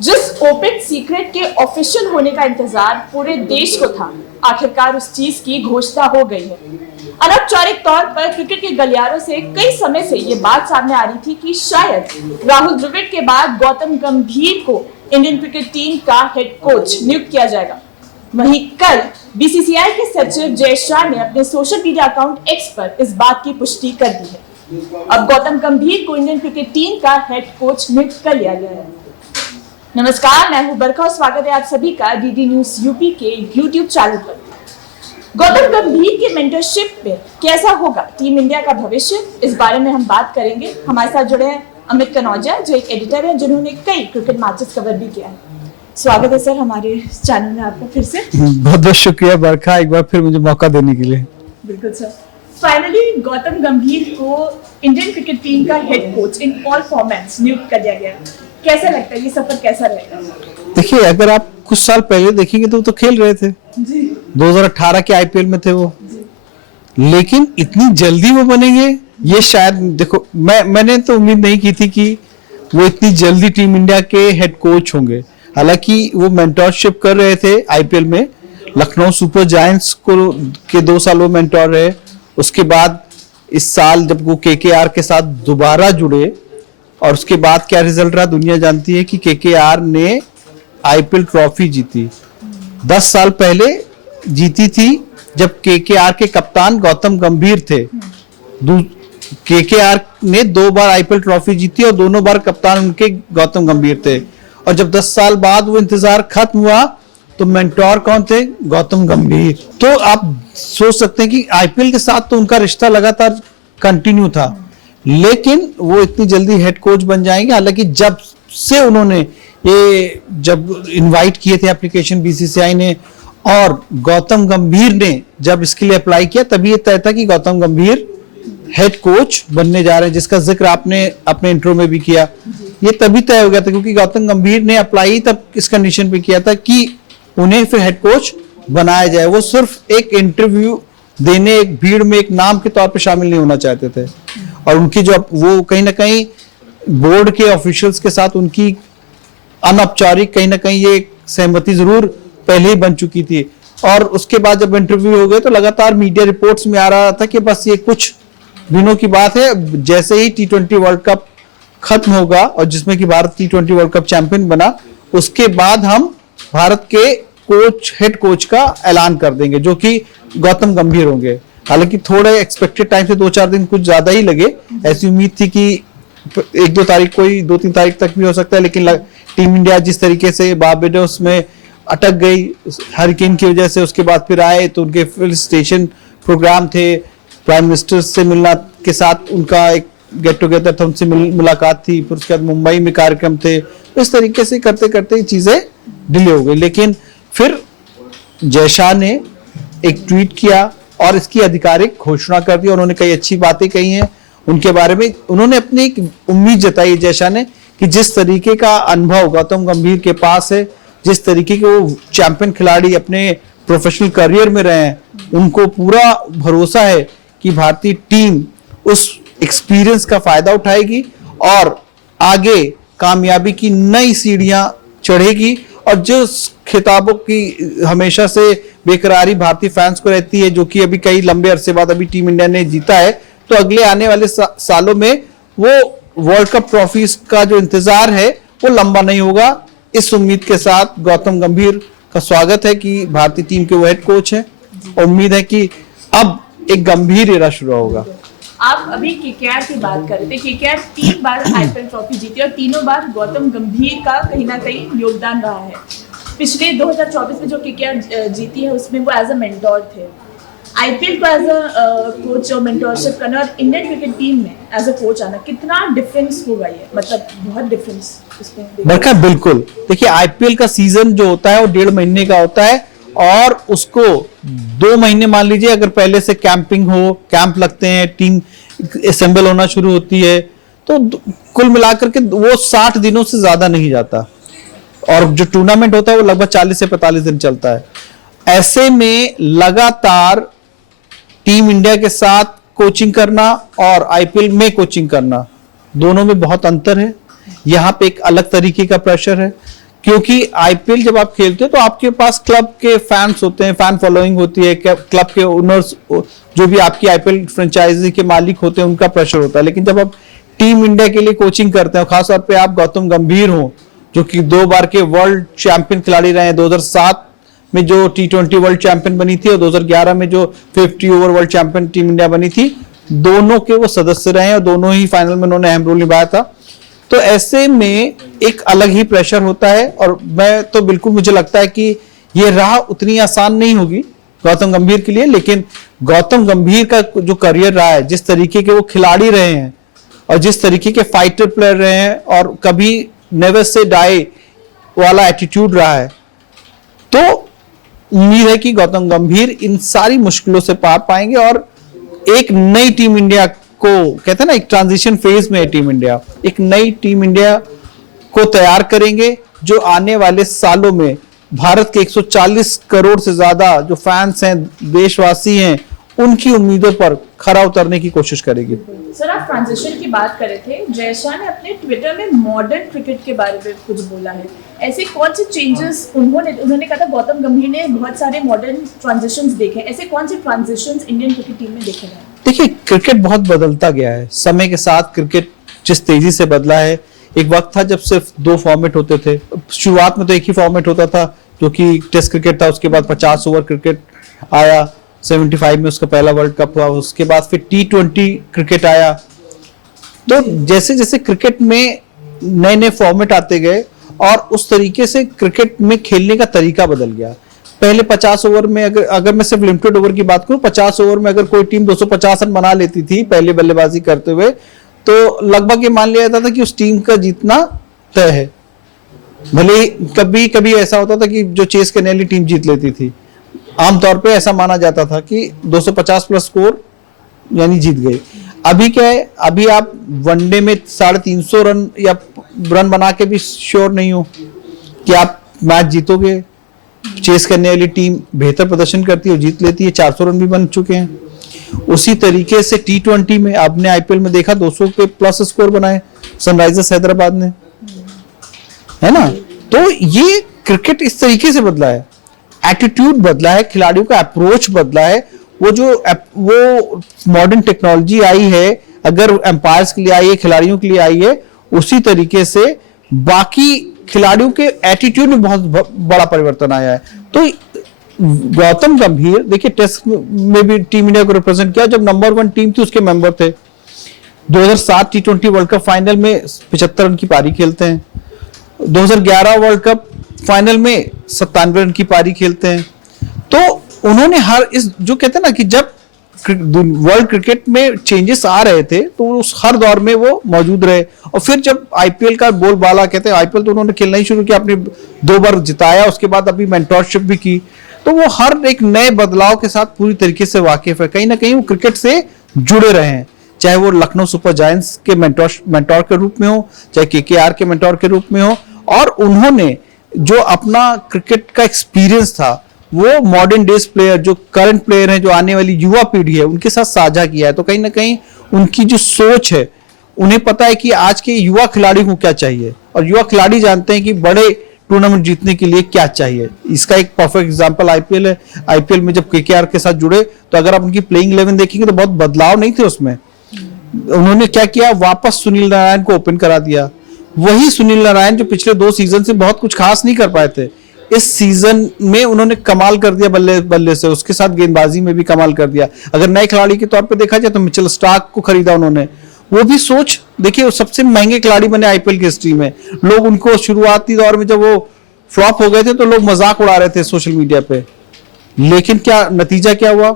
जिस open secret के official होने का इंतजार पूरे देश को था, आखिरकार उस चीज की घोषणा हो गई है। अनौपचारिक तौर पर क्रिकेट के गलियारों से कई समय से ये बात सामने आ रही थी कि शायद राहुल द्रविड़ के बाद गौतम गंभीर को इंडियन क्रिकेट टीम का हेड कोच नियुक्त किया जाएगा। वहीं कल बीसीसीआई के सचिव जय शाह ने अपने सोशल मीडिया अकाउंट एक्स पर इस बात की पुष्टि कर दी है। अब गौतम गंभीर को इंडियन क्रिकेट टीम का हेड कोच नियुक्त कर लिया गया है। नमस्कार, मैं हूं बरखा और स्वागत है आप सभी का डीडी न्यूज यूपी के यूट्यूब चैनल पर। गौतम गंभीर की मेंटरशिप में कैसा होगा टीम इंडिया का भविष्य, इस बारे में हम बात करेंगे। हमारे साथ जुड़े हैं अमित कनौजिया, जो एक एडिटर है जिन्होंने कई क्रिकेट मैचेस कवर भी किया है। स्वागत है सर हमारे चैनल में आपका फिर से। बहुत बहुत शुक्रिया बरखा, एक बार फिर मुझे मौका देने के लिए। बिल्कुल सर। फाइनली गौतम गंभीर को इंडियन क्रिकेट टीम का head coach in all formats नियुक्त कर दिया गया। कैसा लगता है, ये सफर कैसा रहेगा? देखिए, अगर आप कुछ साल पहले देखेंगे तो वो तो खेल रहे थे जी। 2018 के आईपीएल में थे वो, लेकिन इतनी जल्दी वो बनेंगे ये शायद, देखो मैंने तो उम्मीद नहीं की थी कि वो इतनी जल्दी टीम इंडिया के हेड कोच होंगे। हालांकि वो मेंटरशिप कर रहे थे आईपीएल में, लखनऊ सुपर जायंट्स को के 2 साल वो मेंटर रहे। उसके बाद इस साल जब वो केकेआर के साथ दोबारा जुड़े और उसके बाद क्या रिजल्ट रहा दुनिया जानती है कि केकेआर ने आईपीएल ट्रॉफी जीती। 10 साल पहले जीती थी जब केकेआर के कप्तान गौतम गंभीर थे। केकेआर ने 2 बार आईपीएल ट्रॉफी जीती और दोनों बार कप्तान उनके गौतम गंभीर थे। और जब 10 साल बाद वो इंतजार खत्म हुआ तो मेंटोर कौन थे? गौतम गंभीर। तो आप सोच सकते हैं कि आईपीएल के साथ तो उनका रिश्ता लगातार कंटिन्यू था, लेकिन वो इतनी जल्दी हेड कोच बन जाएंगे। हालांकि जब से उन्होंने ये जब इनवाइट किए थे एप्लीकेशन बीसीसीआई ने और गौतम गंभीर ने जब इसके लिए अप्लाई किया, तभी ये तय था कि गौतम गंभीर हेड कोच बनने जा रहे हैं, जिसका जिक्र आपने अपने इंट्रो में भी किया। ये तभी तय हो गया था क्योंकि गौतम गंभीर ने अप्लाई तब इस कंडीशन पे किया था कि उन्हें फिर हेड कोच बनाया जाए। वो सिर्फ एक इंटरव्यू देने, एक भीड़ में एक नाम के तौर पे शामिल नहीं होना चाहते थे। और उनकी जो वो कहीं ना कहीं बोर्ड के ऑफिशियल्स के साथ उनकी अनौपचारिक कहीं ना कहीं ये सहमति जरूर पहले ही बन चुकी थी। और उसके बाद जब इंटरव्यू हो गए तो लगातार मीडिया रिपोर्ट्स में आ रहा था कि बस ये कुछ दिनों की बात है, जैसे ही T20 वर्ल्ड कप खत्म होगा और जिसमें कि Bharat T20 world cup champion बना, उसके बाद हम भारत के कोच हेड कोच का ऐलान कर देंगे, जो कि गौतम गंभीर होंगे। हालांकि थोड़े एक्सपेक्टेड टाइम से 2-4 दिन कुछ ज्यादा ही लगे। ऐसी उम्मीद थी कि 1-2 तारीख को ही, 2-3 तारीख तक भी हो सकता है, लेकिन टीम इंडिया जिस तरीके से बारबेडोस में अटक गई हरिकेन की वजह से, उसके बाद फिर आए तो उनके फिर स्टेशन प्रोग्राम थे, प्राइम मिनिस्टर से मिलना के साथ उनका एक गेट टुगेदर था, उनसे मुलाकात थी, फिर उसके बाद मुंबई में कार्यक्रम थे। तो इस तरीके से करते करते चीजें डिले हो गई। लेकिन फिर जय शाह ने एक ट्वीट किया और इसकी आधिकारिक घोषणा कर दी। उन्होंने कई अच्छी बातें कही हैं उनके बारे में। उन्होंने अपनी एक उम्मीद जताई जय शाह ने कि जिस तरीके का अनुभव गौतम गंभीर के पास है, जिस तरीके के वो चैंपियन खिलाड़ी अपने प्रोफेशनल करियर में रहे हैं, उनको पूरा भरोसा है कि भारतीय टीम उस एक्सपीरियंस का फायदा उठाएगी और आगे कामयाबी की नई सीढ़ियां चढ़ेगी। और जो खिताबों की हमेशा से बेकरारी भारतीय फैंस को रहती है, जो कि अभी कई लंबे अरसे बाद अभी टीम इंडिया ने जीता है, तो अगले आने वाले सालों में वो वर्ल्ड कप ट्रॉफीज का जो इंतजार है वो लंबा नहीं होगा। इस उम्मीद के साथ गौतम गंभीर का स्वागत है कि भारतीय टीम के वो हेड कोच है और उम्मीद है कि अब एक गंभीर एरा शुरू होगा। आप अभी केकेआर की बात कर रहे थे। केकेआर 3 बार आईपीएल ट्रॉफी जीती और तीनों बार गौतम गंभीर का कहीं ना कहीं योगदान रहा है। पिछले 2024 में जो केकेआर जीती है उसमें वो एज अ मेंटोर थे। आईपीएल को एज अ कोच और मेंटोरशिप करना और इंडियन क्रिकेट टीम में एज अ कोच आना, कितना डिफरेंस होगा? ये मतलब बहुत डिफरेंस बरखा। बिल्कुल, देखिए आईपीएल का सीजन जो होता है वो 1.5 महीने का होता है और उसको 2 महीने मान लीजिए अगर पहले से कैंपिंग हो, कैंप लगते हैं, टीम असेंबल होना शुरू होती है, तो कुल मिलाकर के वो 60 दिनों से ज्यादा नहीं जाता। और जो टूर्नामेंट होता है वो लगभग 40 से 45 दिन चलता है। ऐसे में लगातार टीम इंडिया के साथ कोचिंग करना और आईपीएल में कोचिंग करना, दोनों में बहुत अंतर है। यहाँ पे एक अलग तरीके का प्रेशर है क्योंकि आईपीएल जब आप खेलते हो तो आपके पास क्लब के फैंस होते हैं, फैन फॉलोइंग होती है, क्लब के ओनर्स जो भी आपकी आईपीएल फ्रेंचाइजी के मालिक होते हैं उनका प्रेशर होता है। लेकिन जब आप टीम इंडिया के लिए कोचिंग करते हैं, खासतौर पे आप गौतम गंभीर हो जो कि 2 बार के वर्ल्ड चैंपियन खिलाड़ी रहे हैं, 2007 में जो T20 वर्ल्ड चैंपियन बनी थी और 2011 में जो 50 over world champion team India बनी थी, दोनों के वो सदस्य रहे हैं और दोनों ही फाइनल में उन्होंने अहम रोल निभाया था। तो ऐसे में एक अलग ही प्रेशर होता है और मैं तो बिल्कुल, मुझे लगता है कि ये राह उतनी आसान नहीं होगी गौतम गंभीर के लिए। लेकिन गौतम गंभीर का जो करियर रहा है, जिस तरीके के वो खिलाड़ी रहे हैं और जिस तरीके के फाइटर प्लेयर रहे हैं और कभी नेवर से डाई वाला एटीट्यूड रहा है, तो उम्मीद है कि गौतम गंभीर इन सारी मुश्किलों से पार पाएंगे और एक नई टीम इंडिया को, कहते हैं ना, एक ट्रांजिशन फेज में है टीम इंडिया, एक नई टीम इंडिया को तैयार करेंगे जो आने वाले सालों में भारत के 140 करोड़ से ज्यादा जो फैंस हैं, देशवासी हैं, उनकी उम्मीदों पर खरा उतरने की कोशिश करेगी। सर, आप ट्रांजिशन की बात कर रहे थे। जयशाह ने अपने ट्विटर में मॉडर्न क्रिकेट के बारे में कुछ बोला है। ऐसे कौन से चेंजेस उन्होंने कहा था गौतम गंभीर ने बहुत सारे मॉडर्न ट्रांजिशंस देखे, ऐसे कौन से ट्रांजिशंस इंडियन क्रिकेट टीम में देखे गए? देखिए, क्रिकेट बहुत बदलता गया है समय के साथ। क्रिकेट जिस तेजी से बदला है, एक वक्त था जब सिर्फ 2 फॉर्मेट होते थे। शुरुआत में तो एक ही फॉर्मेट होता था जो कि टेस्ट क्रिकेट था, उसके बाद 50 ओवर क्रिकेट आया, 75 में उसका पहला वर्ल्ड कप हुआ, उसके बाद फिर T20 क्रिकेट आया। तो जैसे जैसे क्रिकेट में नए नए फॉर्मेट आते गए और उस तरीके से क्रिकेट में खेलने का तरीका बदल गया। पहले 50 ओवर में अगर मैं सिर्फ लिमिटेड ओवर की बात करूं, 50 ओवर में अगर कोई टीम 250 रन बना लेती थी पहले बल्लेबाजी करते हुए, तो लगभग ये मान लिया जाता था कि उस टीम का जीतना तय है। भले कभी कभी ऐसा होता था कि जो चेस करने वाली टीम जीत लेती थी, आमतौर पे ऐसा माना जाता था कि 250 प्लस स्कोर यानी जीत गई। अभी क्या है, अभी आप वनडे में 350 रन या रन बना के भी श्योर नहीं हो कि आप मैच जीतोगे। चेस करने वाली टीम बेहतर प्रदर्शन करती है और जीत लेती है, 400 रन भी बन चुके हैं। उसी तरीके से T20 में आपने आईपीएल में देखा 200 के प्लस स्कोर बनाए सनराइजर्स हैदराबाद ने, है ना। तो ये क्रिकेट इस तरीके से बदला है, एटीट्यूड बदला है, खिलाड़ियों का अप्रोच बदला है। वो मॉडर्न टेक्नोलॉजी आई है, अगर एम्पायर्स के लिए आई है, खिलाड़ियों के लिए आई है, उसी तरीके से बाकी खिलाड़ियों के एटीट्यूड में बहुत बड़ा परिवर्तन आया है। तो गौतम गंभीर देखिए, टेस्ट में भी टीम इंडिया को रिप्रेजेंट किया, जब नंबर 1 टीम थी उसके मेंबर थे। 2007 T20 वर्ल्ड कप फाइनल में 75 रन की पारी खेलते हैं। 2011 वर्ल्ड कप फाइनल में 97 रन की पारी खेलते हैं। तो उन्होंने इस जो कहते हैं ना कि जब वर्ल्ड क्रिकेट में चेंजेस आ रहे थे तो उस हर दौर में वो मौजूद रहे। और फिर जब आईपीएल का बोलबाला, कहते हैं आईपीएल तो उन्होंने खेलना ही शुरू किया, अपने 2 बार जिताया, उसके बाद अभी मेंटोरशिप भी की। तो वो हर एक नए बदलाव के साथ पूरी तरीके से वाकिफ है। कहीं ना कहीं वो क्रिकेट से जुड़े रहे हैं, चाहे वो लखनऊ सुपर जायंट्स के मेंटोर के रूप में हो, चाहे केकेआर के मेंटोर के रूप में हो। और उन्होंने जो अपना क्रिकेट का एक्सपीरियंस था वो मॉडर्न डेज प्लेयर, जो करंट प्लेयर हैं, जो आने वाली युवा पीढ़ी है, उनके साथ साझा किया है। तो कहीं ना कहीं उनकी जो सोच है, उन्हें पता है कि आज के युवा खिलाड़ी को क्या चाहिए और युवा खिलाड़ी जानते हैं कि बड़े टूर्नामेंट जीतने के लिए क्या चाहिए। इसका एक परफेक्ट एग्जांपल आईपीएल है। आईपीएल में जब केकेआर के साथ जुड़े तो अगर आप उनकी प्लेइंग 11 देखेंगे तो बहुत बदलाव नहीं थे उसमें। उन्होंने क्या किया, वापस सुनील नारायण को ओपन करा दिया। वही सुनील नारायण जो पिछले 2 सीजन से बहुत कुछ खास नहीं कर पाए थे, इस सीजन में उन्होंने कमाल कर दिया बल्ले से, उसके साथ गेंदबाजी में भी कमाल कर दिया। अगर नए खिलाड़ी के तौर पे देखा जाए तो मिचेल स्टार्क को खरीदा उन्होंने। वो भी सोच देखिए, वो सबसे महंगे खिलाड़ी बने आईपीएल की हिस्ट्री में। लोग उनको शुरुआती दौर में जब वो फ्लॉप हो गए थे तो लोग मजाक उड़ा रहे थे सोशल मीडिया पे, लेकिन क्या नतीजा क्या हुआ,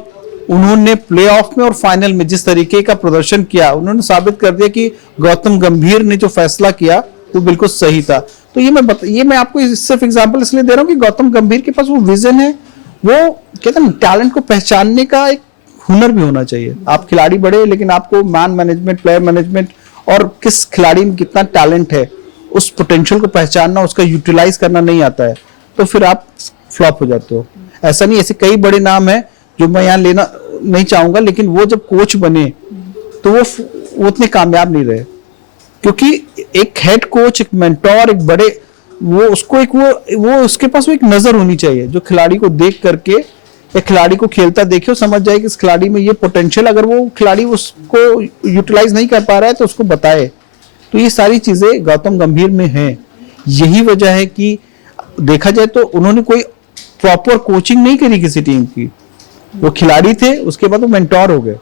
उन्होंने प्लेऑफ में और फाइनल में जिस तरीके का प्रदर्शन किया, उन्होंने साबित कर दिया कि गौतम गंभीर ने जो फैसला किया वो बिल्कुल सही था। तो ये मैं आपको सिर्फ एग्जांपल इसलिए दे रहा हूं कि गौतम गंभीर के पास वो विजन है, वो कहते हैं टैलेंट को पहचानने का एक हुनर भी होना चाहिए। आप खिलाड़ी बड़े, लेकिन आपको मैन मैनेजमेंट, प्लेयर मैनेजमेंट और किस खिलाड़ी में कितना टैलेंट है, उस पोटेंशियल को पहचानना, उसका यूटिलाइज करना नहीं आता है, तो फिर आप फ्लॉप हो जाते हो। ऐसा नहीं, ऐसे कई बड़े नाम है जो मैं यहाँ लेना नहीं चाहूंगा, लेकिन वो जब कोच बने तो वो उतने कामयाब नहीं रहे, क्योंकि एक हेड कोच, एक मेंटोर, एक बड़े वो उसको एक वो उसके पास वो एक नजर होनी चाहिए जो खिलाड़ी को देख करके एक खिलाड़ी को खेलता देखे और समझ जाए कि इस खिलाड़ी में ये पोटेंशियल, अगर वो खिलाड़ी उसको यूटिलाइज नहीं कर पा रहा है तो उसको बताए। तो ये सारी चीजें गौतम गंभीर में हैं। यही वजह है कि देखा जाए तो उन्होंने कोई प्रॉपर कोचिंग नहीं करी किसी टीम की। वो खिलाड़ी थे, उसके बाद वो मेंटोर हो गए।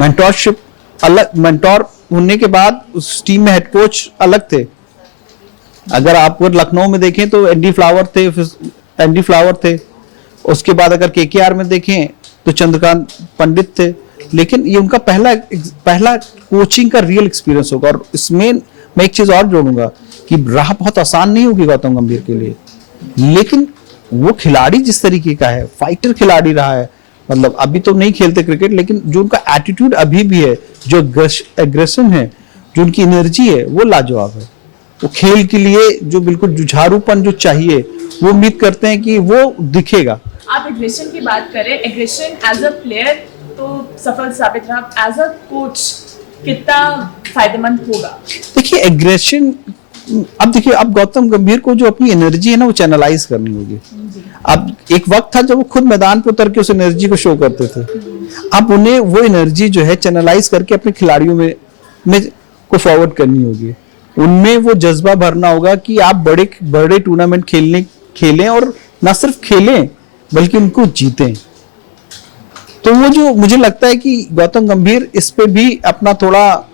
मेंटोरशिप अलग, मेंटोर होने के बाद उस टीम में हेड कोच अलग थे। अगर आप लखनऊ में देखें तो एंडी फ्लावर थे। उसके बाद अगर केकेआर में देखें तो चंद्रकांत पंडित थे। लेकिन ये उनका पहला कोचिंग का रियल एक्सपीरियंस होगा। और इसमें मैं एक चीज और जोड़ूंगा कि राह बहुत आसान नहीं होगी गौतम गंभीर के लिए, लेकिन वो खिलाड़ी जिस तरीके का है, फाइटर खिलाड़ी रहा है, मतलब अभी तो नहीं खेलते क्रिकेट, लेकिन जो उनका एटीट्यूड अभी भी है, जो एग्रेशन है, जो उनकी एनर्जी है, वो लाजवाब है। वो खेल के लिए जो बिल्कुल जुझारूपन जो चाहिए, वो उम्मीद करते हैं कि वो दिखेगा। आप एग्रेशन की बात करें, एग्रेशन एज अ प्लेयर तो सफल साबित रहा, एज अ कोच कितना फायदेमंद होगा? देखिए एग्रेशन, अब देखिए, अब गौतम गंभीर को जो अपनी एनर्जी है ना वो चैनलाइज करनी होगी। अब एक वक्त था जब वो खुद मैदान पे उतर के उस एनर्जी को शो करते थे। अब उन्हें वो एनर्जी जो है चैनलाइज करके अपने खिलाड़ियों में को फॉरवर्ड करनी होगी। उनमें वो जज्बा भरना होगा कि आप बड़े बड़े टूर्नामेंट खेलें और ना सिर्फ खेलें बल्कि उनको जीतें। तो वो जो मुझे लगता है कि गौतम गंभीर इस पे भी अपना थोड़ा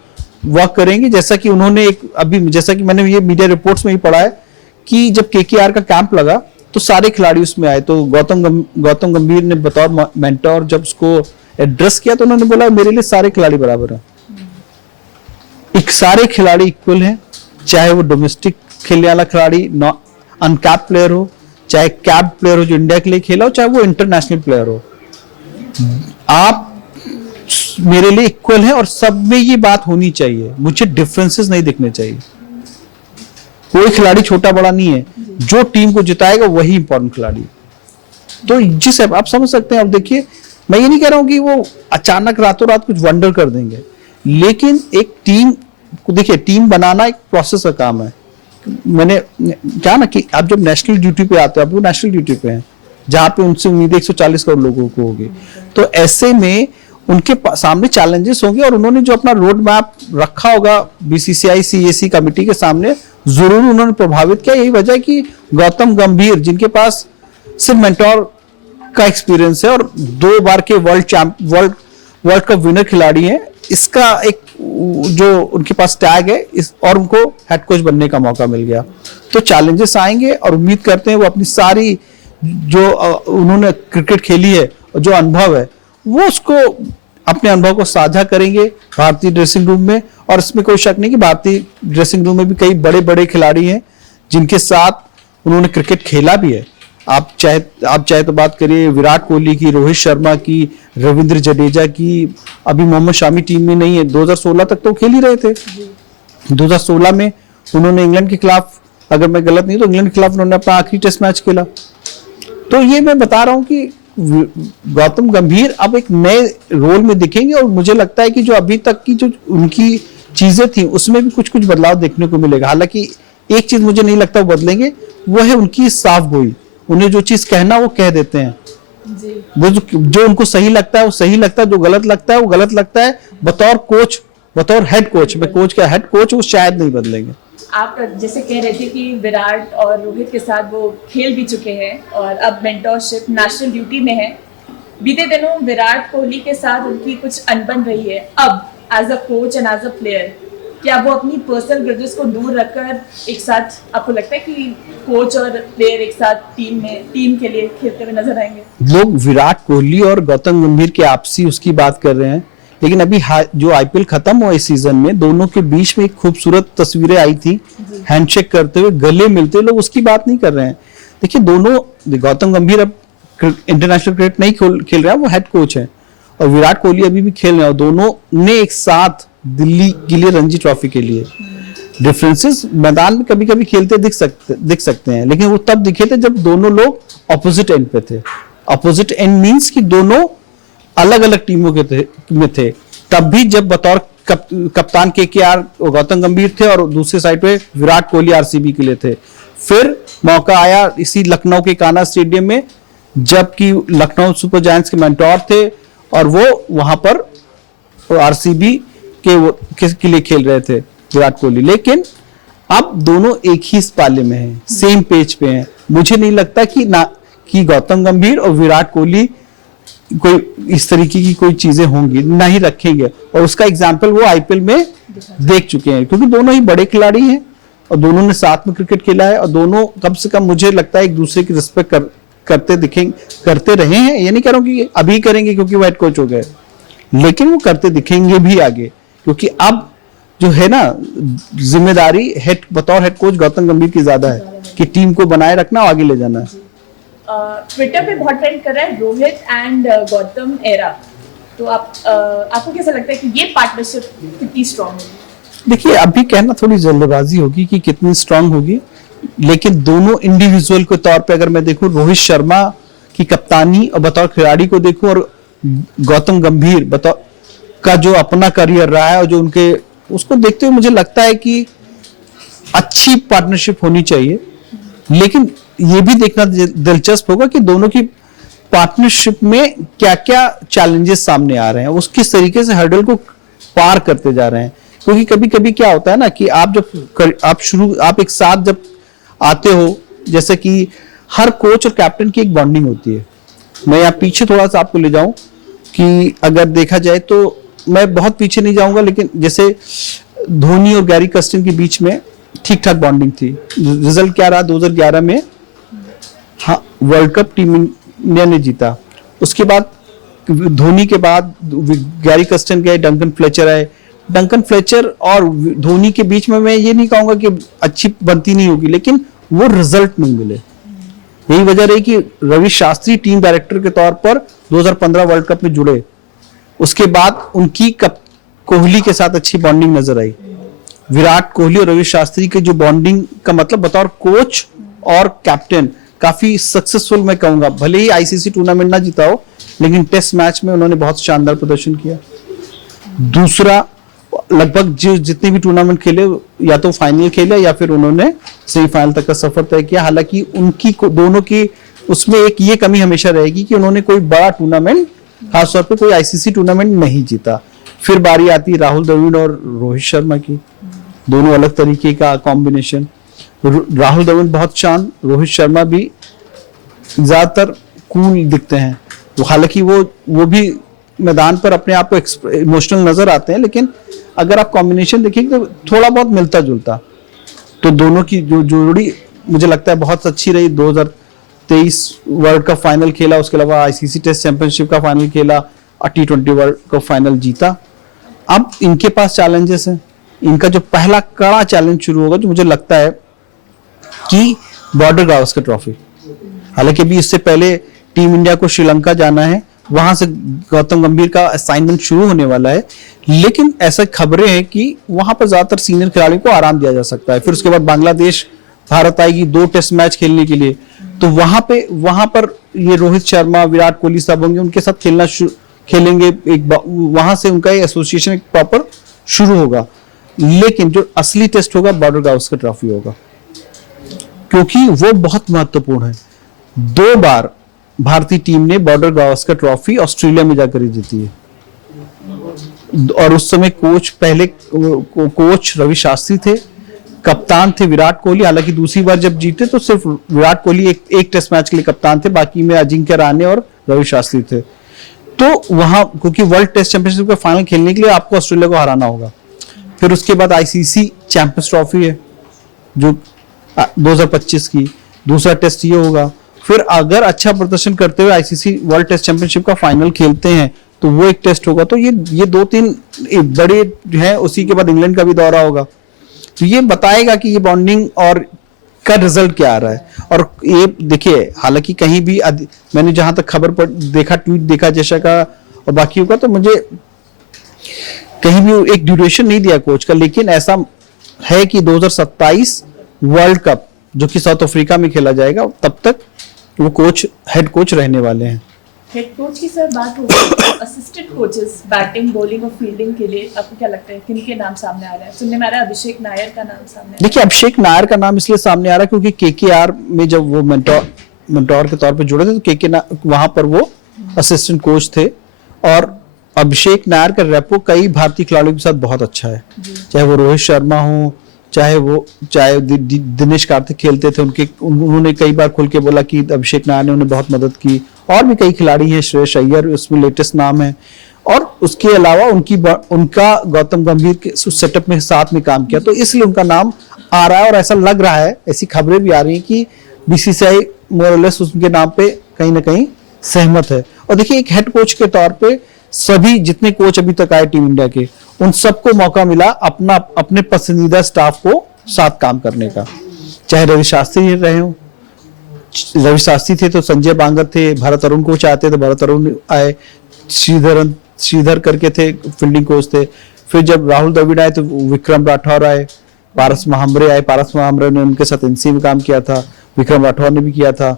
वर्क करेंगे। जैसा कि उन्होंने जैसा कि मैंने ये मीडिया रिपोर्ट्स में ही पढ़ा है कि जब केकेआर का कैंप लगा तो सारे खिलाड़ी उसमें आए। तो गौतम गंभीर ने बतौर मेंटर जब उसको एड्रेस किया तो उन्होंने बोला मेरे लिए सारे खिलाड़ी बराबर हैं, एक सारे खिलाड़ी इक्वल हैं, चाहे वो डोमेस्टिक खेलने वाला खिलाड़ी अनकैप प्लेयर हो, चाहे कैप प्लेयर हो जो इंडिया के लिए खेला हो, चाहे वो इंटरनेशनल प्लेयर हो, आप मेरे लिए इक्वल है और सब में ये बात होनी चाहिए। मुझे डिफरेंसेस नहीं दिखने चाहिए। कोई खिलाड़ी छोटा बड़ा नहीं है, जो टीम को जिताएगा वही इंपॉर्टेंट खिलाड़ी। तो जिस आप समझ सकते हैं। अब देखिए, मैं ये नहीं कह रहा हूं कि वो अचानक रातों रात कुछ वंडर कर देंगे, लेकिन एक टीम को देखिए, टीम बनाना एक प्रोसेस का काम है। मैंने क्या ना कि आप जब नेशनल ड्यूटी पे आते हो, आप वो नेशनल ड्यूटी पे हैं जहां पे उनसे उम्मीद 140 करोड़ लोगों को होगी, तो ऐसे में उनके सामने चैलेंजेस होंगे और उन्होंने जो अपना रोड मैप रखा होगा बीसीसीआई सीएसी कमेटी के सामने, जरूर उन्होंने प्रभावित किया। यही वजह है कि गौतम गंभीर, जिनके पास सिर्फ मेंटोर का एक्सपीरियंस है और 2 बार के वर्ल्ड कप विनर खिलाड़ी हैं, इसका एक जो उनके पास टैग है और उनको हेड कोच बनने का मौका मिल गया। तो चैलेंजेस आएंगे और उम्मीद करते हैं वो अपनी सारी जो उन्होंने क्रिकेट खेली है और जो अनुभव है वो उसको अपने अनुभव को साझा करेंगे भारतीय ड्रेसिंग रूम में। और इसमें कोई शक नहीं कि भारतीय ड्रेसिंग रूम में भी कई बड़े बड़े खिलाड़ी हैं जिनके साथ उन्होंने क्रिकेट खेला भी है। आप चाहे तो बात करिए विराट कोहली की, रोहित शर्मा की, रविंद्र जडेजा की। अभी मोहम्मद शामी टीम में नहीं है, 2016 तक तो खेल ही रहे थे। 2016 में उन्होंने इंग्लैंड के खिलाफ, अगर मैं गलत नहीं तो इंग्लैंड के खिलाफ उन्होंने अपना आखिरी टेस्ट मैच खेला। तो ये मैं बता रहा हूं कि गौतम गंभीर अब एक नए रोल में दिखेंगे और मुझे लगता है कि जो अभी तक की जो उनकी चीजें थी उसमें भी कुछ कुछ बदलाव देखने को मिलेगा। हालांकि एक चीज मुझे नहीं लगता वो बदलेंगे, वो है उनकी साफ गोई। उन्हें जो चीज कहना वो कह देते हैं जी। वो जो उनको सही लगता है वो सही लगता है, जो गलत लगता है वो गलत लगता है। बतौर कोच, बतौर हेड कोच, मैं कोच क्या हेड कोच, वो शायद नहीं बदलेंगे। आप जैसे कह रहे थे कि विराट और रोहित के साथ वो खेल भी चुके हैं और अब मेंटोरशिप नेशनल ड्यूटी में है। बीते दिनों विराट कोहली के साथ उनकी कुछ अनबन रही है। अब as a coach and as a player, क्या वो अपनी पर्सनल ग्रजेस को दूर रखकर एक साथ, आपको लगता है कि कोच और प्लेयर एक साथ टीम के लिए खेलते हुए नजर आएंगे? लोग विराट कोहली और गौतम गंभीर के आपसी उसकी बात कर रहे हैं, लेकिन अभी जो आईपीएल खत्म हुआ इस सीजन में, दोनों के बीच में एक खूबसूरत तस्वीरें आई थी हैंडशेक करते हुए, गले मिलते हुए। लोग उसकी बात नहीं कर रहे हैं। देखिए दोनों, गौतम गंभीर अब इंटरनेशनल क्रिकेट नहीं खेल रहे हैं, वो हेड कोच है, और विराट कोहली अभी भी खेल रहे हैं। दोनों ने एक साथ दिल्ली के लिए रणजी ट्रॉफी के लिए, डिफरेंसेस मैदान में कभी कभी खेलते दिख सकते हैं, लेकिन वो तब दिखे थे जब दोनों लोग ऑपोजिट एंड पे थे। ऑपोजिट एंड मींस कि दोनों अलग अलग टीमों में थे। तब भी जब बतौर कप्तान केकेआर गौतम गंभीर थे और दूसरी साइड पे विराट कोहली आरसीबी के लिए थे। फिर मौका आया इसी लखनऊ के कान्हा स्टेडियम में, जबकि लखनऊ सुपर जायंट्स के मेंटोर थे और वो वहां पर आरसीबी के लिए खेल रहे थे विराट कोहली। लेकिन अब दोनों एक ही पाले में हैं, सेम पेज पे हैं। मुझे नहीं लगता कि गौतम गंभीर और विराट कोहली कोई इस तरीके की कोई चीजें होंगी, ना ही रखेंगे। और उसका एग्जाम्पल वो आईपीएल में देख चुके हैं, क्योंकि दोनों ही बड़े खिलाड़ी हैं और दोनों ने साथ में क्रिकेट खेला है और दोनों कम से कम मुझे लगता है एक दूसरे की रिस्पेक्ट करते रहे हैं। ये नहीं कह रहा हूं कि अभी करेंगे क्योंकि वो हेड कोच हो गए, लेकिन वो करते दिखेंगे भी आगे, क्योंकि अब जो है ना जिम्मेदारी बतौर हेड कोच गौतम गंभीर की ज्यादा है कि टीम को बनाए रखना और आगे ले जाना है। ट्विटर पे बहुत ट्रेंड कर रहा है रोहित एंड गौतम एरा, तो आपको कैसा लगता है कि ये पार्टनरशिप कितनी स्ट्रांग होगी? देखिए, अभी कहना थोड़ी जल्दबाजी होगी कि कितनी स्ट्रांग होगी, लेकिन दोनों इंडिविजुअल के तौर पे अगर मैं देखूं, रोहित शर्मा की कप्तानी और बतौर खिलाड़ी को देखूं और गौतम गंभीर बतौर का जो अपना करियर रहा है और जो उनके उसको देखते हुए मुझे लगता है कि अच्छी पार्टनरशिप होनी चाहिए। लेकिन ये भी देखना दिलचस्प होगा कि दोनों की पार्टनरशिप में क्या क्या चैलेंजेस सामने आ रहे हैं, उस किस तरीके से हर्डल को पार करते जा रहे हैं। क्योंकि कभी कभी क्या होता है ना कि आप एक साथ जब आते हो, जैसे कि हर कोच और कैप्टन की एक बॉन्डिंग होती है। मैं यहाँ पीछे थोड़ा सा आपको ले जाऊं कि अगर देखा जाए तो मैं बहुत पीछे नहीं जाऊंगा, लेकिन जैसे धोनी और गैरी कर्स्टन के बीच में ठीक ठाक बॉन्डिंग थी। रिजल्ट क्या रहा 2011 में? हाँ, वर्ल्ड कप टीम इंडिया ने जीता। उसके बाद धोनी के बाद गैरी कर्स्टन गए, डंकन फ्लेचर आए। डंकन फ्लेचर और धोनी के बीच में मैं ये नहीं कहूंगा कि अच्छी बनती नहीं होगी, लेकिन वो रिजल्ट नहीं मिले। यही वजह रही कि रवि शास्त्री टीम डायरेक्टर के तौर पर 2015 वर्ल्ड कप में जुड़े। उसके बाद उनकी कोहली के साथ अच्छी बॉन्डिंग नजर आई। विराट कोहली और रवि शास्त्री के जो बॉन्डिंग का मतलब बतौर कोच और कैप्टन काफी सक्सेसफुल मैं कहूंगा। भले ही आईसीसी टूर्नामेंट ना जीता हो, लेकिन टेस्ट मैच में उन्होंने बहुत शानदार प्रदर्शन किया। दूसरा, लगभग जितने भी टूर्नामेंट खेले, या तो फाइनल खेले या फिर उन्होंने सेमीफाइनल तक का सफर तय किया। हालांकि उनकी दोनों की उसमें एक ये कमी हमेशा रहेगी कि उन्होंने कोई बड़ा टूर्नामेंट, खासतौर पे कोई आईसीसी टूर्नामेंट नहीं जीता। फिर बारी आती राहुल द्रविड़ और रोहित शर्मा की, दोनों अलग तरीके का कॉम्बिनेशन। राहुल द्रविड़ बहुत शांत, रोहित शर्मा भी ज्यादातर कूल दिखते हैं। हालांकि वो भी मैदान पर अपने आप को इमोशनल नजर आते हैं, लेकिन अगर आप कॉम्बिनेशन देखेंगे तो थोड़ा बहुत मिलता जुलता। तो दोनों की जो जोड़ी मुझे लगता है बहुत अच्छी रही। 2023 वर्ल्ड कप फाइनल खेला, उसके अलावा आईसीसी टेस्ट चैंपियनशिप का फाइनल खेला और T20 वर्ल्ड कप फाइनल जीता। अब इनके पास चैलेंजेस हैं। इनका जो पहला कड़ा चैलेंज शुरू होगा, जो मुझे लगता है कि बॉर्डर गावस्कर ट्रॉफी। हालांकि अभी इससे पहले टीम इंडिया को श्रीलंका जाना है, वहां से गौतम गंभीर का असाइनमेंट शुरू होने वाला है। लेकिन ऐसा खबरें हैं कि वहां पर ज्यादातर सीनियर खिलाड़ियों को आराम दिया जा सकता है। फिर उसके बाद बांग्लादेश भारत आएगी 2 टेस्ट मैच खेलने के लिए, तो वहां पर ये रोहित शर्मा, विराट कोहली सब होंगे, उनके साथ खेलेंगे। वहां से उनका एसोसिएशन एक प्रॉपर शुरू होगा। लेकिन जो असली टेस्ट होगा बॉर्डर गावस्कर ट्रॉफी होगा, क्योंकि वो बहुत महत्वपूर्ण है। 2 बार भारतीय टीम ने बॉर्डर गावस्कर ट्रॉफी ऑस्ट्रेलिया में जाकर जीती है, और उस समय कोच रवि शास्त्री थे, कप्तान थे विराट कोहली। हालांकि दूसरी बार जब जीते तो सिर्फ विराट कोहली एक टेस्ट मैच के लिए कप्तान थे, बाकी में अजिंक्य रहाणे और रवि शास्त्री थे। तो वहां क्योंकि वर्ल्ड टेस्ट चैंपियनशिप का फाइनल खेलने के लिए आपको ऑस्ट्रेलिया को हराना होगा। फिर उसके बाद आईसीसी चैंपियंस ट्रॉफी है जो 2025 की, दूसरा टेस्ट ये होगा। फिर अगर अच्छा प्रदर्शन करते हुए आईसीसी वर्ल्ड टेस्ट चैंपियनशिप का फाइनल खेलते हैं तो वो एक टेस्ट होगा। तो ये 2-3 बड़े हैं। उसी के बाद इंग्लैंड का भी दौरा होगा, तो ये बताएगा कि ये बॉन्डिंग और का रिजल्ट क्या आ रहा है। और ये देखिए, हालांकि कहीं भी मैंने जहां तक खबर पर देखा, ट्वीट देखा जैसा का और बाकियों का, तो मुझे कहीं भी एक ड्यूरेशन नहीं दिया कोच का। लेकिन ऐसा है कि 2027 वर्ल्ड कप जो कि साउथ अफ्रीका में खेला जाएगा, तब तक वो हेड कोच रहने वाले हैं। हेड कोच की सर बात हो गई, असिस्टेंट कोचेस बैटिंग बॉलिंग और फील्डिंग के लिए आपको क्या लगता है किन के नाम सामने आ रहा है? सुनने में आ रहा है अभिषेक नायर का नाम सामने आ रहा देखिए, अभिषेक नायर का नाम इसलिए सामने आ रहा है क्योंकि केकेआर में जब वो मेंटोर के तौर पे जुड़े थे तो वहां पर वो असिस्टेंट कोच थे। और अभिषेक नायर का रेपो कई भारतीय खिलाड़ियों के साथ बहुत अच्छा है, चाहे वो रोहित शर्मा हो, चाहे दिनेश कार्तिक खेलते थे, उन्होंने कई बार खुल के बोला कि अभिषेक नायर ने उन्हें बहुत मदद की। और भी कई खिलाड़ी हैं, श्रेयस अय्यर उसमें लेटेस्ट नाम है। और उसके अलावा उनका गौतम गंभीर के सेटअप में साथ में काम किया, तो इसलिए उनका नाम आ रहा है। और ऐसा लग रहा है, ऐसी खबरें भी आ रही हैं कि बीसीसीआई मोरलेस उनके नाम पे कहीं ना कहीं सहमत है। और देखिए, एक हेड कोच के तौर पे सभी जितने कोच अभी तक आए टीम इंडिया के, उन सबको मौका मिला अपने पसंदीदा स्टाफ को साथ काम करने का। चाहे रवि शास्त्री रहे हो, रवि शास्त्री थे तो संजय बांगर थे, भरत अरुण कोच आते तो भरत अरुण आए, श्रीधर करके थे फील्डिंग कोच थे। फिर जब राहुल द्रविड़ आए तो विक्रम राठौर आए, पारस महाम्रे आए, पारस महाम्रे ने उनके साथ एनसी में काम किया था, विक्रम राठौर ने भी किया था।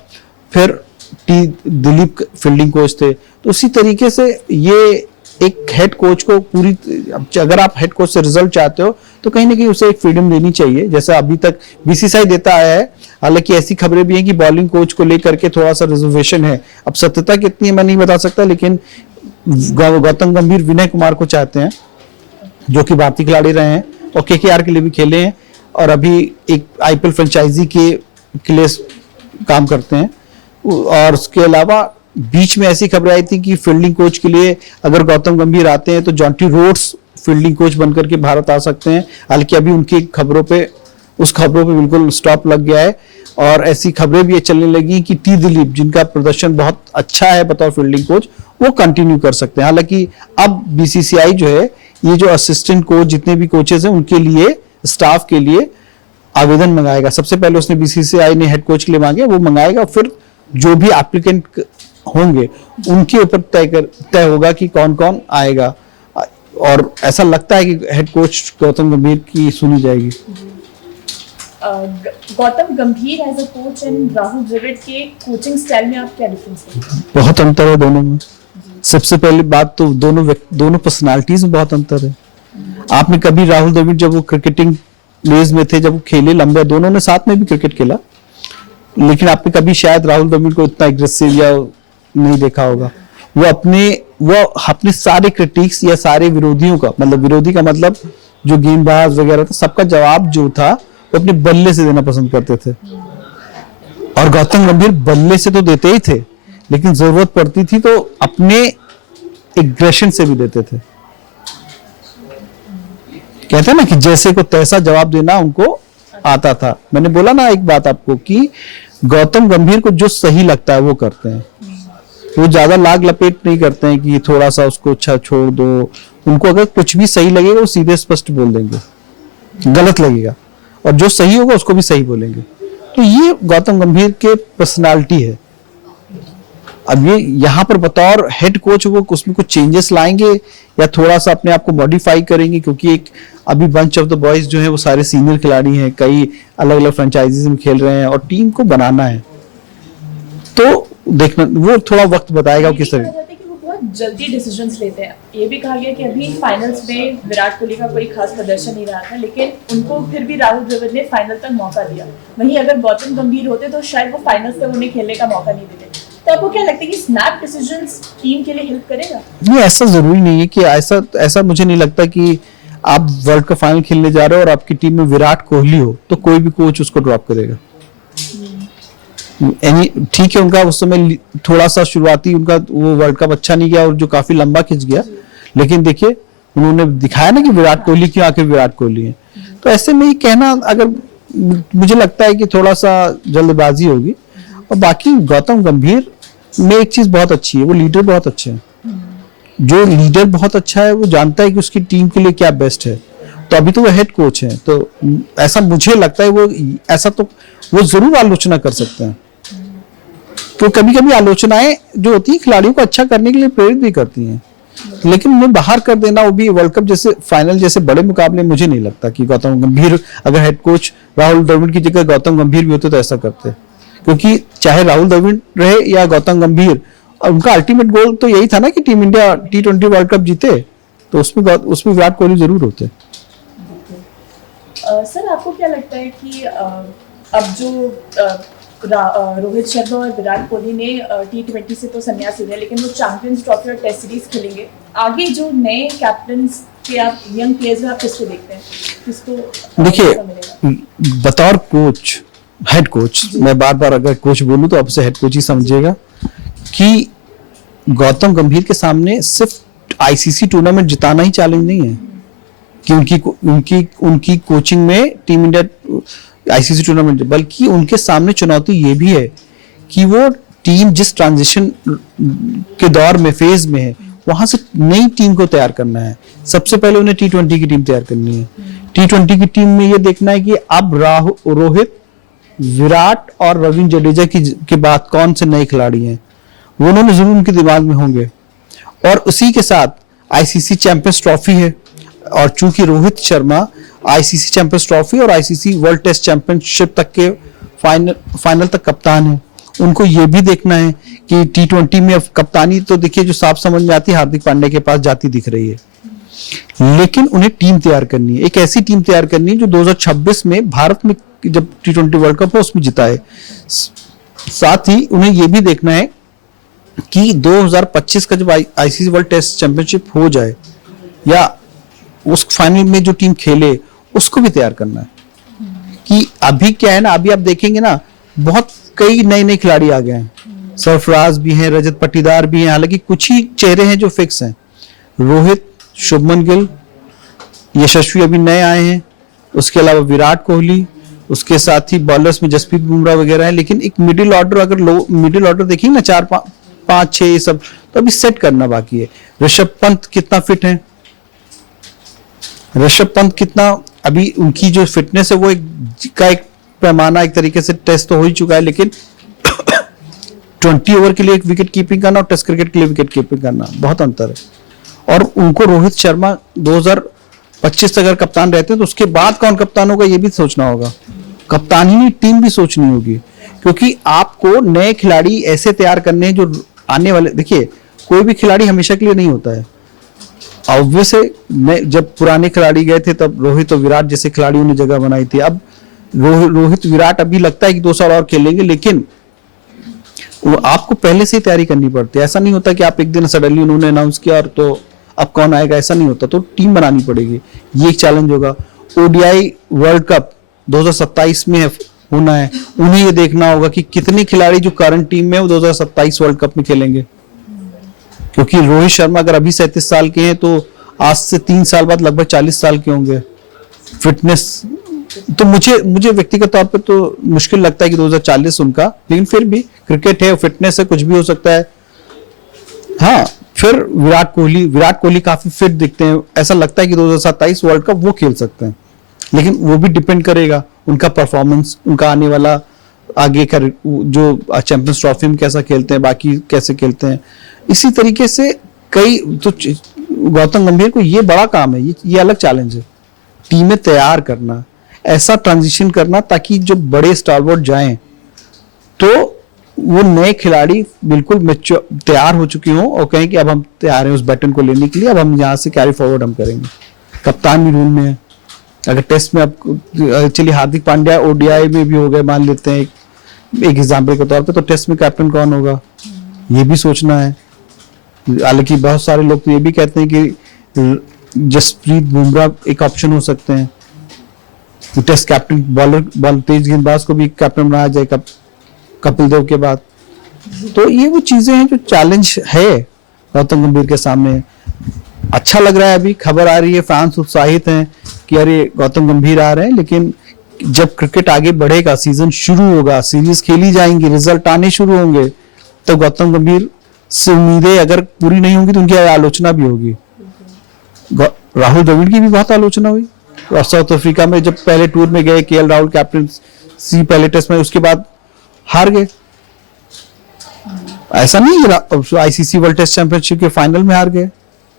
फिर दिलीप फील्डिंग कोच थे। तो उसी तरीके से ये एक हेड कोच को अगर आप हेड कोच से रिजल्ट चाहते हो तो कहीं ना कहीं उसे एक फ्रीडम देनी चाहिए, जैसा अभी तक बीसीसीआई देता आया है। हालांकि ऐसी खबरें भी हैं कि बॉलिंग कोच को लेकर के थोड़ा सा रिजर्वेशन है। अब सत्यता कितनी है मैं नहीं बता सकता, लेकिन गौतम गंभीर विनय कुमार को चाहते हैं, जो कि भारतीय खिलाड़ी रहे हैं और केकेआर के लिए भी खेले हैं और अभी एक आईपीएल फ्रेंचाइजी के लिए काम करते हैं। और उसके अलावा बीच में ऐसी खबरें आई थी कि फील्डिंग कोच के लिए अगर गौतम गंभीर आते हैं तो जॉन्टी रोड्स फील्डिंग कोच बनकर के भारत आ सकते हैं। हालांकि अभी उनकी खबरों पे बिल्कुल स्टॉप लग गया है। और ऐसी खबरें भी चलने लगी कि दिलीप, जिनका प्रदर्शन बहुत अच्छा है बतौर फील्डिंग कोच, वो कंटिन्यू कर सकते हैं। हालांकि अब बीसीसीआई जो है, ये जो असिस्टेंट कोच जितने भी कोचेस हैं उनके लिए, स्टाफ के लिए आवेदन मंगाएगा। सबसे पहले उसने बीसीसीआई ने हेड कोच के लिए मांगे, वो मंगाएगा। फिर जो भी एप्लीकेंट होंगे उनके ऊपर तय होगा कि कौन कौन आएगा। और ऐसा लगता है कि हेड कोच गौतम गंभीर की सुनी जाएगी। Gautam Gambhir as a coach and Rahul Dravid के कोचिंग स्टाइल में आप क्या डिफरेंस देखते हैं? बहुत अंतर है दोनों में। सबसे पहली बात तो दोनों पर्सनालिटीज में बहुत अंतर है। आपने कभी राहुल द्रविड़ जब वो क्रिकेटिंग डेज में थे, जब वो खेले लंबे, दोनों ने साथ में भी क्रिकेट खेला, लेकिन आपने कभी शायद राहुल द्रविड़ को इतना एग्रेसिव या नहीं देखा होगा। वो अपने सारे क्रिटिक्स या सारे विरोधियों का, मतलब विरोधी का मतलब जो गेंदबाज वगैरह था, सबका जवाब जो था वो अपने बल्ले से देना पसंद करते थे। और गौतम गंभीर बल्ले से तो देते ही थे, लेकिन जरूरत पड़ती थी तो अपने एग्रेशन से भी देते थे। कहते हैं ना कि जैसे को तैसा जवाब देना उनको आता था। मैंने बोला ना एक बात आपको कि गौतम गंभीर को जो सही लगता है वो करते हैं। वो ज्यादा लाग लपेट नहीं करते हैं कि थोड़ा सा उसको अच्छा छोड़ दो। उनको अगर कुछ भी सही लगेगा वो सीधे स्पष्ट बोल देंगे, गलत लगेगा और जो सही होगा उसको भी सही बोलेंगे। तो ये गौतम गंभीर के पर्सनालिटी है। अब ये यहाँ पर बतौर हेड कोच वो उसमें कुछ चेंजेस लाएंगे या थोड़ा सा अपने आप को मॉडिफाई करेंगे, क्योंकि एक अभी बंच ऑफ द बॉयज जो है वो सारे सीनियर खिलाड़ी हैं, कई अलग अलग फ्रेंचाइजीज में खेल रहे हैं और टीम को बनाना है। तो देखना, वो थोड़ा वक्त बताएगा किस तरह। वो बहुत जल्दी डिसीजंस लेते हैं। ये भी कहा गया कि अभी फाइनल्स में विराट कोहली का कोई खास प्रदर्शन नहीं रहा था, लेकिन उनको फिर भी राहुल द्रविड़ ने फाइनल तक मौका दिया। वहीं अगर गौतम गंभीर होते तो शायद वो फाइनल्स तक उन्हें खेलने का मौका नहीं देते। तो आपको क्या लगता है कि स्नैप डिसीजंस टीम के लिए हेल्प करेगा? नहीं, ऐसा जरूरी नहीं है कि ऐसा मुझे नहीं लगता कि आप वर्ल्ड कप फाइनल खेलने जा रहे हो और आपकी टीम में विराट कोहली हो तो कोई भी कोच उसको ड्रॉप करेगा। ठीक है, उनका उस समय थोड़ा सा शुरुआती उनका वो वर्ल्ड कप अच्छा नहीं गया और जो काफी लंबा खिंच गया, लेकिन देखिए उन्होंने दिखाया ना कि विराट कोहली क्यों आखिर विराट कोहली है। तो ऐसे में ये कहना, अगर मुझे लगता है कि थोड़ा सा जल्दबाजी होगी। और बाकी गौतम गंभीर में एक चीज बहुत अच्छी है, वो लीडर बहुत अच्छे हैं। जो लीडर बहुत अच्छा है वो जानता है कि उसकी टीम के लिए क्या बेस्ट है। तो अभी तो वो हेड कोच है, तो ऐसा मुझे लगता है वो जरूर आलोचना कर सकते हैं। तो कभी कभी आलोचनाएं जो होती है खिलाड़ियों को अच्छा करने के लिए प्रेरित भी करती हैं, लेकिन उन्हें बाहर कर देना, वो भी वर्ल्ड कप जैसे फाइनल जैसे बड़े मुकाबले, मुझे नहीं लगता कि गौतम गंभीर अगर हेड कोच राहुल द्रविड़ की जगह गौतम गंभीर भी होते तो ऐसा करते। क्योंकि चाहे राहुल द्रविड़ रहे या गौतम गंभीर, और उनका अल्टीमेट गोल तो यही था ना कि team India T20 world cup जीते, तो उसमें विराट कोहली जरूर होते। सर आपको क्या लगता है कि अब जो रोहित शर्मा और विराट कोहली ने T20 से तो संन्यास लिया, लेकिन वो चैंपियंस ट्रॉफी और टेस्ट सीरीज खेलेंगे, आगे जो नए कैप्टन के आप यंग प्लेयर्स में आप किसको देखते हैं, किसको देखिए बतौर कोच, हेड कोच, मैं बार बार अगर कोच बोलूं तो आपसे हेड कोच ही समझिएगा कि गौतम गंभीर के सामने सिर्फ आईसीसी टूर्नामेंट जिताना ही चैलेंज नहीं है कि उनकी कोचिंग में टीम इंडिया आईसीसी टूर्नामेंट, बल्कि उनके सामने चुनौती ये भी है कि वो टीम जिस ट्रांजिशन के दौर में, फेज में है, वहां से नई टीम को तैयार करना है। सबसे पहले उन्हें T20 की टीम तैयार करनी है। T20 की टीम में ये देखना है कि अब रोहित, विराट और रविंद्र जडेजा के बाद कौन से नए खिलाड़ी हैं, वो उन्होंने जरूर उनके दिमाग में होंगे। और उसी के साथ आईसीसी चैंपियंस ट्रॉफी है, और चूंकि Rohit Sharma ICC champions trophy और आईसीसी वर्ल्ड टेस्ट चैंपियनशिप तक के फाइनल तक कप्तान है, उनको ये भी देखना है कि T20 में अब कप्तानी तो देखिए जो साफ समझ में आती है हार्दिक पांड्या के पास जाती दिख रही है, लेकिन उन्हें टीम तैयार करनी है, एक ऐसी टीम तैयार करनी है जो 2026 में भारत में जब T20 वर्ल्ड कप हो उसमें जिताए। साथ ही उन्हें यह भी देखना है कि 2025 का जब आईसीसी वर्ल्ड टेस्ट चैंपियनशिप हो जाए या उस फाइनल में जो टीम खेले उसको भी तैयार करना है। कि अभी क्या है ना, अभी आप देखेंगे ना बहुत कई नए खिलाड़ी आ गए हैं, सरफराज भी हैं, रजत पाटीदार भी हैं, हालांकि कुछ ही चेहरे हैं जो फिक्स हैं, रोहित, शुभमन गिल, यशस्वी अभी नए आए हैं, उसके अलावा विराट कोहली, उसके साथ ही बॉलर्स में जसप्रीत बुमराह वगैरह है। लेकिन एक मिडिल ऑर्डर, अगर मिडिल ऑर्डर देखिए ना 4 5 6 ये सब तो अभी सेट करना बाकी है। ऋषभ पंत कितना फिट है, ऋषभ पंत कितना, अभी उनकी जो फिटनेस है वो एक पैमाना एक तरीके से टेस्ट तो हो ही चुका है, लेकिन 20 ओवर के लिए एक विकेट कीपिंग करना और टेस्ट क्रिकेट के लिए विकेट कीपिंग करना बहुत अंतर है। और उनको रोहित शर्मा 2025 तक अगर कप्तान रहते हैं तो उसके बाद कौन कप्तान होगा ये भी सोचना होगा, कप्तान ही नहीं टीम भी सोचनी होगी, क्योंकि आपको नए खिलाड़ी ऐसे तैयार करने हैं जो आने वाले, देखिए कोई भी खिलाड़ी हमेशा के लिए नहीं होता है। ऑब्वियस है, जब पुराने खिलाड़ी गए थे तब रोहित और विराट जैसे खिलाड़ियों ने जगह बनाई थी। अब रोहित विराट अभी लगता है कि 2 साल और खेलेंगे, लेकिन वो आपको पहले से ही तैयारी करनी पड़ती है। ऐसा नहीं होता कि आप एक दिन सडनली उन्होंने अनाउंस किया और तो अब कौन आएगा, ऐसा नहीं होता। तो टीम बनानी पड़ेगी, ये एक चैलेंज होगा। ओडीआई वर्ल्ड कप 2027 में होना है, उन्हें ये देखना होगा कि कितने खिलाड़ी जो करंट टीम में वो 2027 वर्ल्ड कप में खेलेंगे, क्योंकि रोहित शर्मा अगर अभी 37 साल के हैं तो आज से 3 साल बाद लगभग 40 साल के होंगे। फिटनेस तो मुझे व्यक्तिगत तौर पर तो मुश्किल लगता है कि 2040 उनका, लेकिन फिर भी क्रिकेट है, फिटनेस है, कुछ भी हो सकता है। हाँ, फिर विराट कोहली काफी फिट दिखते हैं, ऐसा लगता है कि 2027 वर्ल्ड कप वो खेल सकते हैं, लेकिन वो भी डिपेंड करेगा उनका परफॉर्मेंस, उनका आने वाला आगे का जो चैंपियंस ट्रॉफी में कैसा खेलते हैं, बाकी कैसे खेलते हैं। इसी तरीके से कई तो गौतम गंभीर को ये बड़ा काम है, ये अलग चैलेंज है, टीमें तैयार करना, ऐसा ट्रांजिशन करना ताकि जो बड़े स्टारबोर्ड जाएं तो वो नए खिलाड़ी बिल्कुल तैयार हो चुके हों और कहें कि अब हम तैयार हैं उस बैटन को लेने के लिए, अब हम यहाँ से कैरी फॉरवर्ड हम करेंगे। कप्तान भी रूम में है, अगर टेस्ट में अब चलिए हार्दिक पांड्या ओडीआई में भी हो गए मान लेते हैं एक एग्जाम्पल के तौर पे, तो टेस्ट में कैप्टन कौन होगा ये भी सोचना है। हालांकि बहुत सारे लोग तो ये भी कहते हैं कि जसप्रीत बुमराह एक ऑप्शन हो सकते हैं, तो टेस्ट कैप्टन बॉलर तेज गेंदबाज को भी कैप्टन बनाया जाए कपिल देव के बाद। तो ये वो चीजें हैं जो चैलेंज है गौतम गंभीर के सामने। अच्छा लग रहा है, अभी खबर आ रही है, फैंस उत्साहित हैं कि अरे गौतम गंभीर आ रहे हैं, लेकिन जब क्रिकेट आगे बढ़ेगा, सीजन शुरू होगा, सीरीज खेली जाएंगी, रिजल्ट आने शुरू होंगे, तो गौतम गंभीर से उम्मीदें अगर पूरी नहीं होंगी तो उनकी आलोचना भी होगी। राहुल द्रविड़ की भी बहुत आलोचना हुई और साउथ अफ्रीका में जब पहले टूर में गए, केएल राहुल कैप्टन सी पहले टेस्ट में, उसके बाद हार गए। ऐसा नहीं आईसीसी वर्ल्ड टेस्ट चैंपियनशिप के फाइनल में हार गए,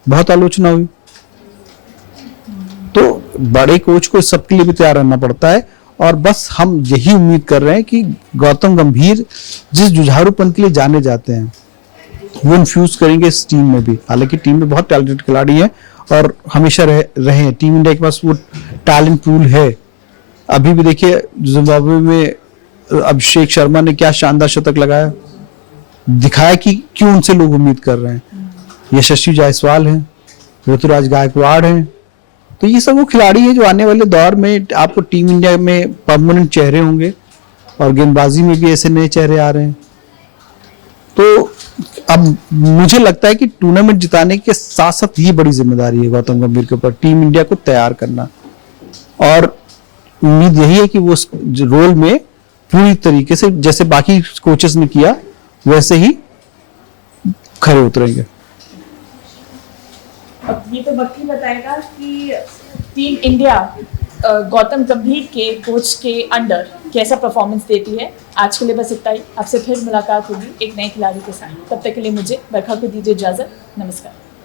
बहुत आलोचना हुई। तो बड़े कोच को इस सब के लिए भी तैयार रहना पड़ता है, और बस हम यही उम्मीद कर रहे हैं कि गौतम गंभीर जिस जुझारूपन के लिए जाने जाते हैं वो इन्फ्यूज करेंगे इस टीम में भी। हालांकि टीम में बहुत टैलेंटेड खिलाड़ी हैं और हमेशा रहे हैं। टीम इंडिया के पास वो टैलेंट पूल है। अभी भी देखिए जिम्बाब्वे में अभिषेक शर्मा ने क्या शानदार शतक लगाया, दिखाया कि क्यों उनसे लोग उम्मीद कर रहे हैं। यशस्वी जायसवाल हैं, ऋतुराज गायकवाड़ हैं, तो ये सब वो खिलाड़ी हैं जो आने वाले दौर में आपको टीम इंडिया में परमानेंट चेहरे होंगे और गेंदबाजी में भी ऐसे नए चेहरे आ रहे हैं। तो अब मुझे लगता है कि टूर्नामेंट जिताने के साथ साथ ये बड़ी जिम्मेदारी है गौतम गंभीर के ऊपर, टीम इंडिया को तैयार करना। और उम्मीद यही है कि वो उस रोल में पूरी तरीके से जैसे बाकी कोचेस ने किया वैसे ही खरे उतरेंगे। अब ये तो वक्त ही बताएगा कि टीम इंडिया गौतम गंभीर के कोच के अंडर कैसा परफॉर्मेंस देती है। आज के लिए बस इतना ही। आपसे फिर मुलाकात होगी एक नए खिलाड़ी के साथ। तब तक के लिए मुझे बरखा को दीजिए इजाजत। नमस्कार।